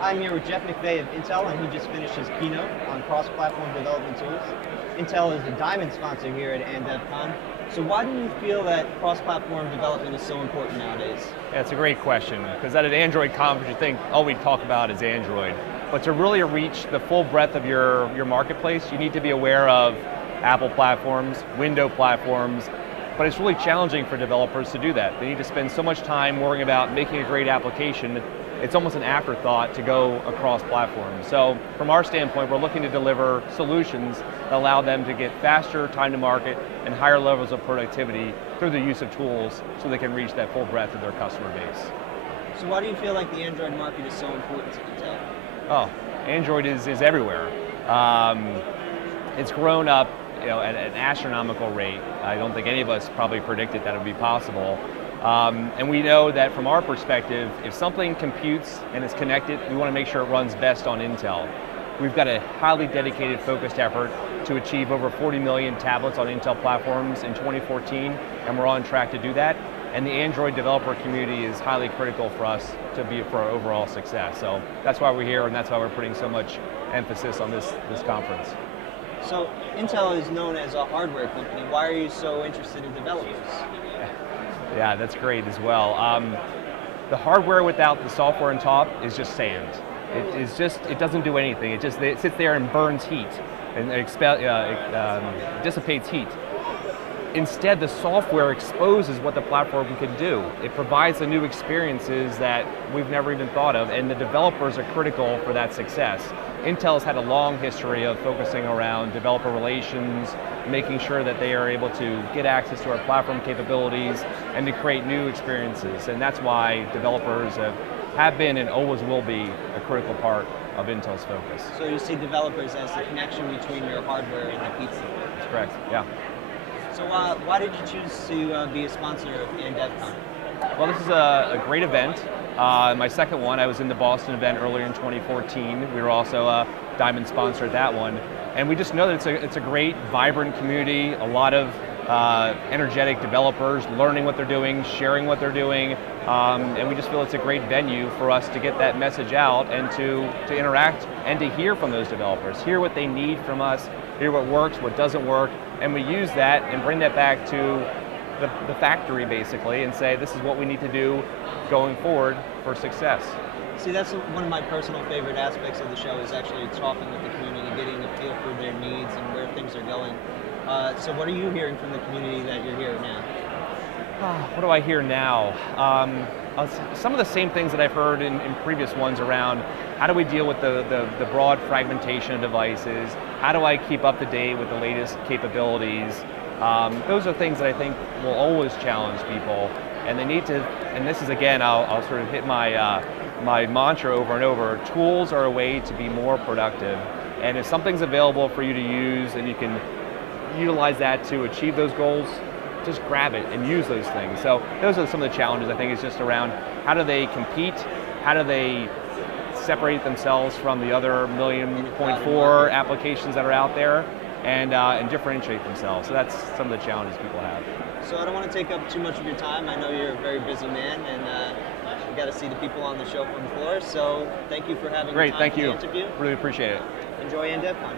I'm here with Jeff McVeigh of Intel, and he just finished his keynote on cross-platform development tools. Intel is the diamond sponsor here at AnDevCon. So why do you feel that cross-platform development is so important nowadays? Yeah, it's a great question, because at an Android conference you think all we talk about is Android. But to really reach the full breadth of your marketplace, you need to be aware of Apple platforms, Windows platforms, but it's really challenging for developers to do that. They need to spend so much time worrying about making a great application, it's almost an afterthought to go across platforms. So from our standpoint, we're looking to deliver solutions that allow them to get faster time to market and higher levels of productivity through the use of tools so they can reach that full breadth of their customer base. So why do you feel like the Android market is so important to Intel? Oh, Android is everywhere. It's grown up at an astronomical rate. I don't think any of us probably predicted that it would be possible. And we know that from our perspective, if something computes and is connected, we want to make sure it runs best on Intel. We've got a highly dedicated, focused effort to achieve over 40 million tablets on Intel platforms in 2014, and we're on track to do that. And the Android developer community is highly critical for us for our overall success. So that's why we're here, and that's why we're putting so much emphasis on this conference. So Intel is known as a hardware company. Why are you so interested in developers? Yeah, that's great as well. The hardware without the software on top is just sand. It doesn't do anything. It sits there and burns heat and dissipates heat. Instead, the software exposes what the platform can do. It provides the new experiences that we've never even thought of, and the developers are critical for that success. Intel's had a long history of focusing around developer relations, making sure that they are able to get access to our platform capabilities and to create new experiences. And that's why developers have been and always will be a critical part of Intel's focus. So you see developers as the connection between your hardware and the pizza? That's correct, yeah. So why did you choose to be a sponsor of AnDevCon? Well, this is a great event. My second one, I was in the Boston event earlier in 2014. We were also a diamond sponsor at that one. And we just know that it's a great, vibrant community, a lot of energetic developers learning what they're doing, sharing what they're doing, and we just feel it's a great venue for us to get that message out and to interact and to hear from those developers, hear what they need from us, hear what works, what doesn't work, and we use that and bring that back to the factory basically and say this is what we need to do going forward for success. See, that's one of my personal favorite aspects of the show is actually talking with the community, getting a feel for their needs and where things are going. So what are you hearing from the community that you're hearing now? What do I hear now? Some of the same things that I've heard in previous ones around how do we deal with the broad fragmentation of devices, how do I keep up to date with the latest capabilities. Those are things that I think will always challenge people, and they need to, and this is again, I'll sort of hit my mantra over and over, tools are a way to be more productive, and if something's available for you to use and you can utilize that to achieve those goals, just grab it and use those things. So those are some of the challenges I think is just around how do they compete, how do they separate themselves from the other 1.4 million applications that are out there and differentiate themselves. So that's some of the challenges people have. So I don't want to take up too much of your time. I know you're a very busy man and you got to see the people on the show from the floor. So thank you for having the time for the interview. Really appreciate it. Enjoy AnDevCon.